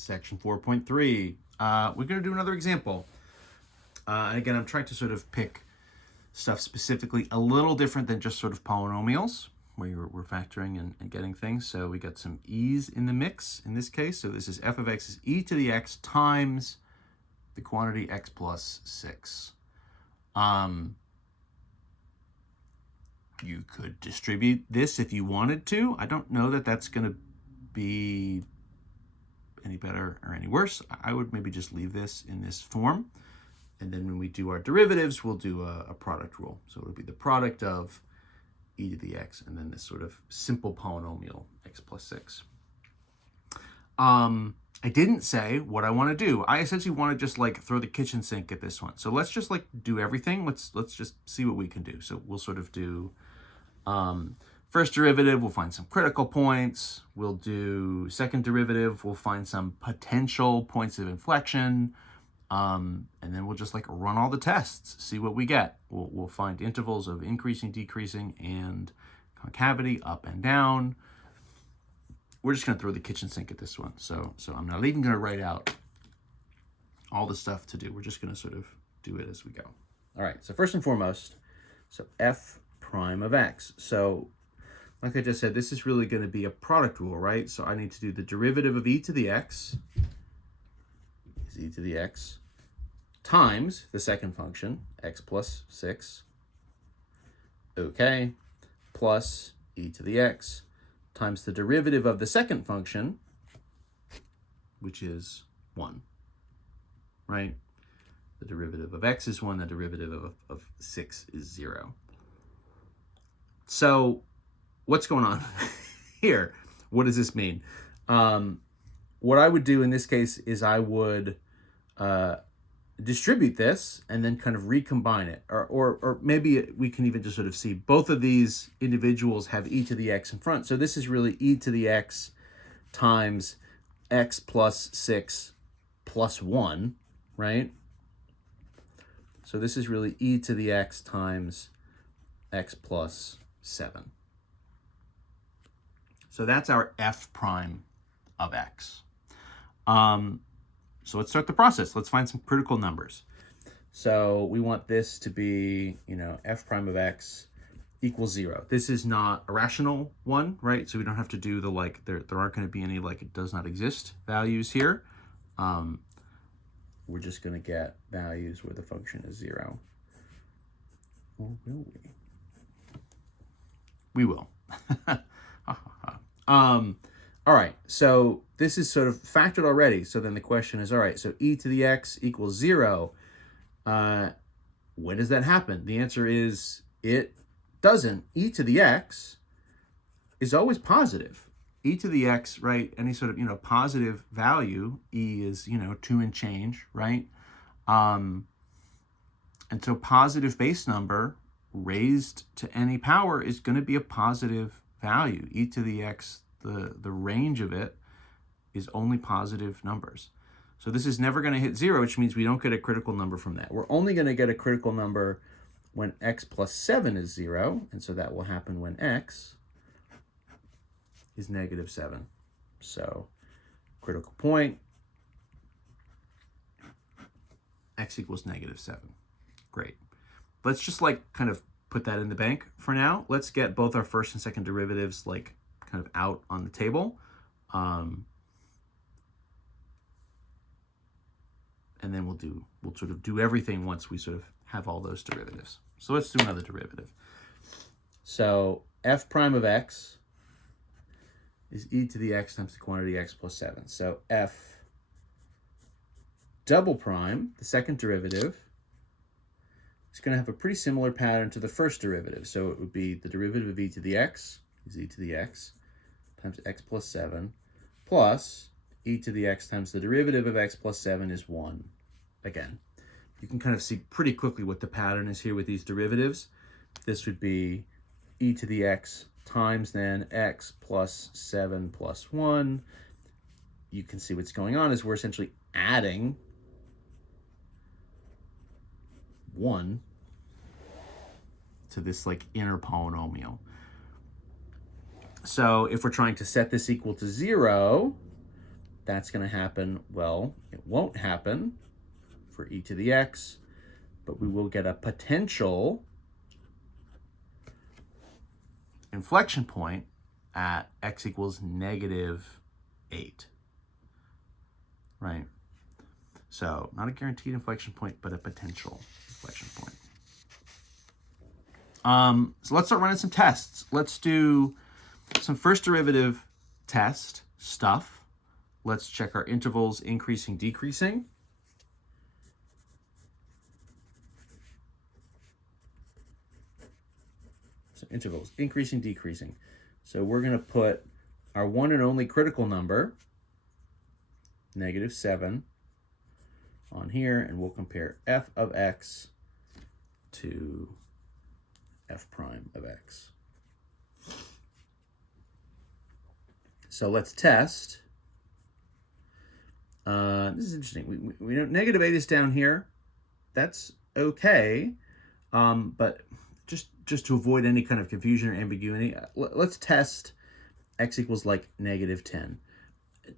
Section 4.3. We're going to do another example. And again, I'm trying to sort of pick stuff specifically a little different than just sort of polynomials, where we're factoring and getting things. So we got some e's in the mix in this case. So this is f of x is e to the x times the quantity x plus 6. You could distribute this if you wanted to. I don't know that that's going to be any better or any worse. I would maybe just leave this in this form. And then when we do our derivatives, we'll do a product rule. So it'll be the product of e to the x and then this sort of simple polynomial x plus 6. I didn't say what I want to do. I essentially want to just like throw the kitchen sink at this one. So let's just like do everything. Let's just see what we can do. So we'll sort of do first derivative, we'll find some critical points. We'll do second derivative, we'll find some potential points of inflection. And then we'll just like run all the tests, see what we get. We'll find intervals of increasing, decreasing, and concavity up and down. We're just going to throw the kitchen sink at this one. So I'm not even going to write out all the stuff to do. We're just going to sort of do it as we go. All right, so first and foremost, so f prime of x. So like I just said, this is really going to be a product rule, right? So I need to do the derivative of e to the x is e to the x times the second function, x plus 6, okay, plus e to the x times the derivative of the second function, which is 1, right? The derivative of x is 1, the derivative of 6 is 0. So what's going on here? What does this mean? What I would do in this case is I would distribute this and then kind of recombine it. Or maybe we can even just sort of see both of these individuals have e to the x in front. So this is really e to the x times x plus 6 plus 1, right? So this is really e to the x times x plus 7. So that's our f prime of x. So let's start the process. Let's find some critical numbers. So we want this to be, f prime of x equals 0. This is not a rational one, right? So we don't have to do the like, there aren't going to be any like it does not exist values here. We're just going to get values where the function is 0. Or will we? We will. All right, so this is sort of factored already. So then the question is, all right, so e to the x equals 0. When does that happen? The answer is it doesn't. E to the x is always positive. E to the x, right, any sort of, positive value, e is, 2 and change, right? And so positive base number raised to any power is going to be a positive value. E to the x, the range of it is only positive numbers. So this is never going to hit 0, which means we don't get a critical number from that. We're only going to get a critical number when x plus 7 is 0, and so that will happen when x is negative 7. So critical point, x equals negative 7. Great. Let's just like kind of put that in the bank for now. Let's get both our first and second derivatives like kind of out on the table. And then we'll sort of do everything once we sort of have all those derivatives. So let's do another derivative. So f prime of x is e to the x times the quantity x plus 7. So f double prime, the second derivative, is going to have a pretty similar pattern to the first derivative. So it would be the derivative of e to the x is e to the x times x plus 7 plus e to the x times the derivative of x plus 7 is 1. Again, you can kind of see pretty quickly what the pattern is here with these derivatives. This would be e to the x times then x plus 7 plus 1. You can see what's going on is we're essentially adding 1 to this like inner polynomial. So if we're trying to set this equal to 0, that's going to happen? Well, it won't happen for e to the x, but we will get a potential inflection point at x equals -8, right? So not a guaranteed inflection point, but a potential inflection point. So let's start running some tests. Let's do some first derivative test stuff. Let's check our intervals increasing, decreasing. So intervals increasing, decreasing. So we're going to put our one and only critical number, -7, on here, and we'll compare f of x to f prime of x. So let's test. This is interesting. We know -8 is down here. That's okay, but just to avoid any kind of confusion or ambiguity, let's test x equals like -10.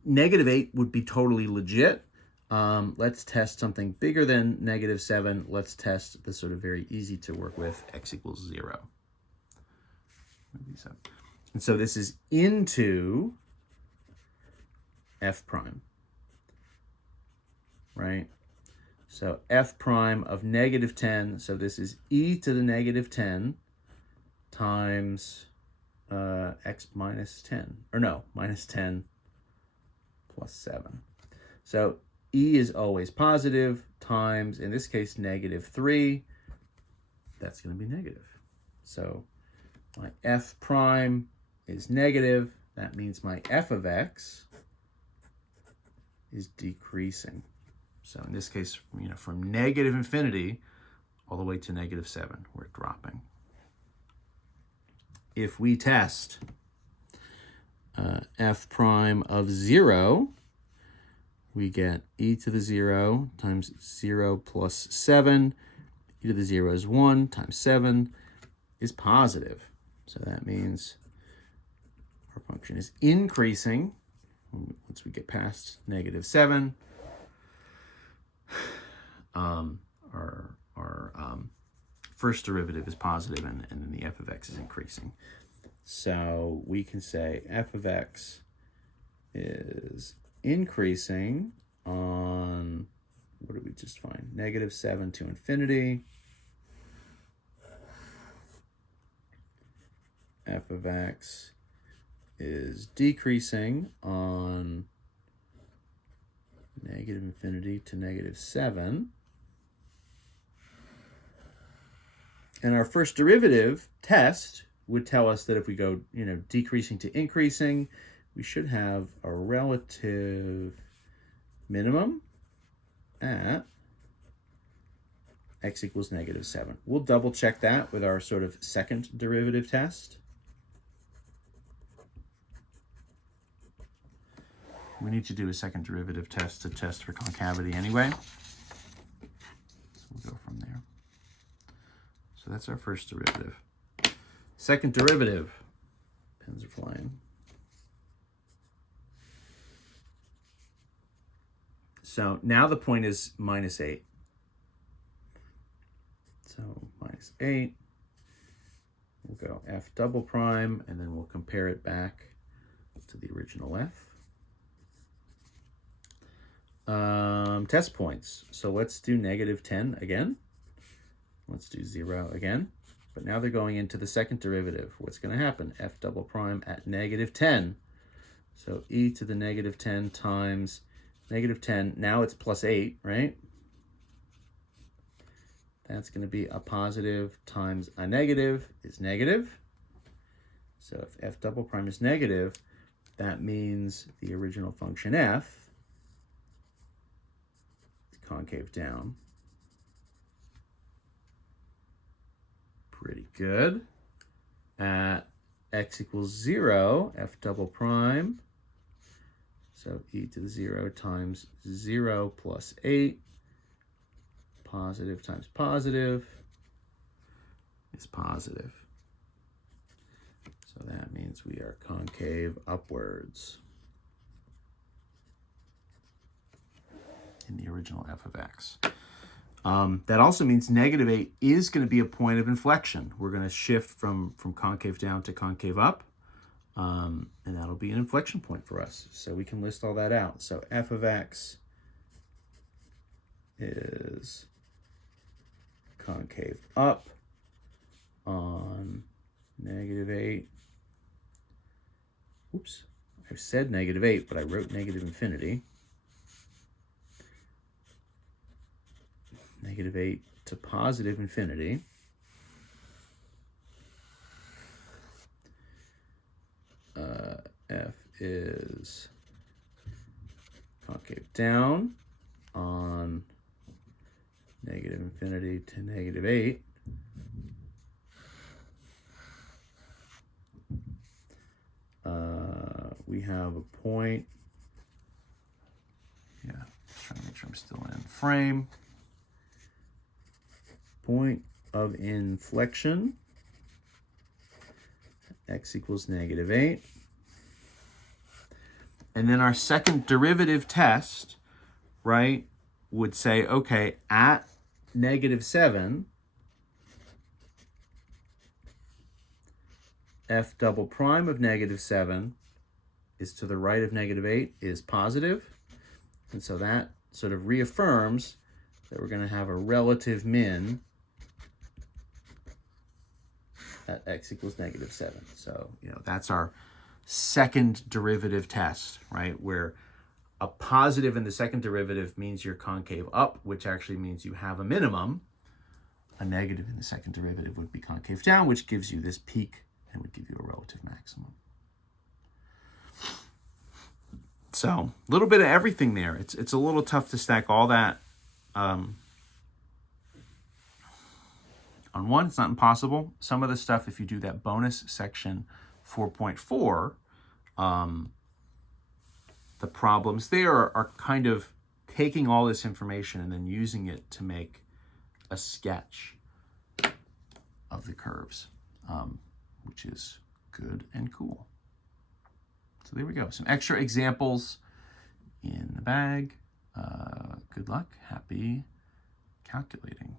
-8 would be totally legit. Let's test something bigger than -7. Let's test the sort of very easy to work with x equals 0. And so this is into f prime, right? So f prime of -10, so this is e to the -10 times x minus 10, or no, -10 plus 7. So e is always positive times, in this case, -3. That's going to be negative. So my f prime is negative. That means my f of x is decreasing. So in this case, from -infinity all the way to -7, we're dropping. If we test f prime of 0, we get e to the 0 times 0 plus 7. E to the 0 is 1 times 7 is positive. So that means our function is increasing once we get past -7. Our first derivative is positive, and then the f of x is increasing. So we can say f of x is increasing on, what did we just find? -7 to infinity. F of x is decreasing on -infinity to -7. And our first derivative test would tell us that if we go, decreasing to increasing, we should have a relative minimum at x equals -7. We'll double check that with our sort of second derivative test. We need to do a second derivative test to test for concavity anyway. So we'll go from there. So that's our first derivative. Second derivative. Pens are flying. So now the point is -8. So -8. We'll go f double prime, and then we'll compare it back to the original f. Test points. So let's do -10 again. Let's do 0 again. But now they're going into the second derivative. What's going to happen? F double prime at -10. So e to the -10 times -10. Now it's plus 8, right? That's going to be a positive times a negative is negative. So if f double prime is negative, that means the original function f is concave down. Pretty good. At x equals 0, f double prime. So e to the 0 times 0 plus 8. Positive times positive is positive. So that means we are concave upwards. original f of x. That also means negative 8 is going to be a point of inflection. We're going to shift from concave down to concave up, and that'll be an inflection point for us. So we can list all that out. So f of x is concave up on negative 8. Oops, I said negative 8, but I wrote negative infinity. Negative 8 to positive infinity. F is concave down on negative infinity to negative 8. We have a point. Yeah, trying to make sure I'm still in frame. Point of inflection, x equals negative 8. And then our second derivative test, right, would say, okay, at negative 7, f double prime of negative 7 is to the right of negative 8 is positive. And so that sort of reaffirms that we're going to have a relative min at x equals negative 7. So, that's our second derivative test, right? Where a positive in the second derivative means you're concave up, which actually means you have a minimum. A negative in the second derivative would be concave down, which gives you this peak and would give you a relative maximum. So a little bit of everything there. It's a little tough to stack all that on one. It's not impossible. Some of the stuff, if you do that bonus section 4.4, the problems there are kind of taking all this information and then using it to make a sketch of the curves, which is good and cool. So there we go. Some extra examples in the bag. Good luck. Happy calculating.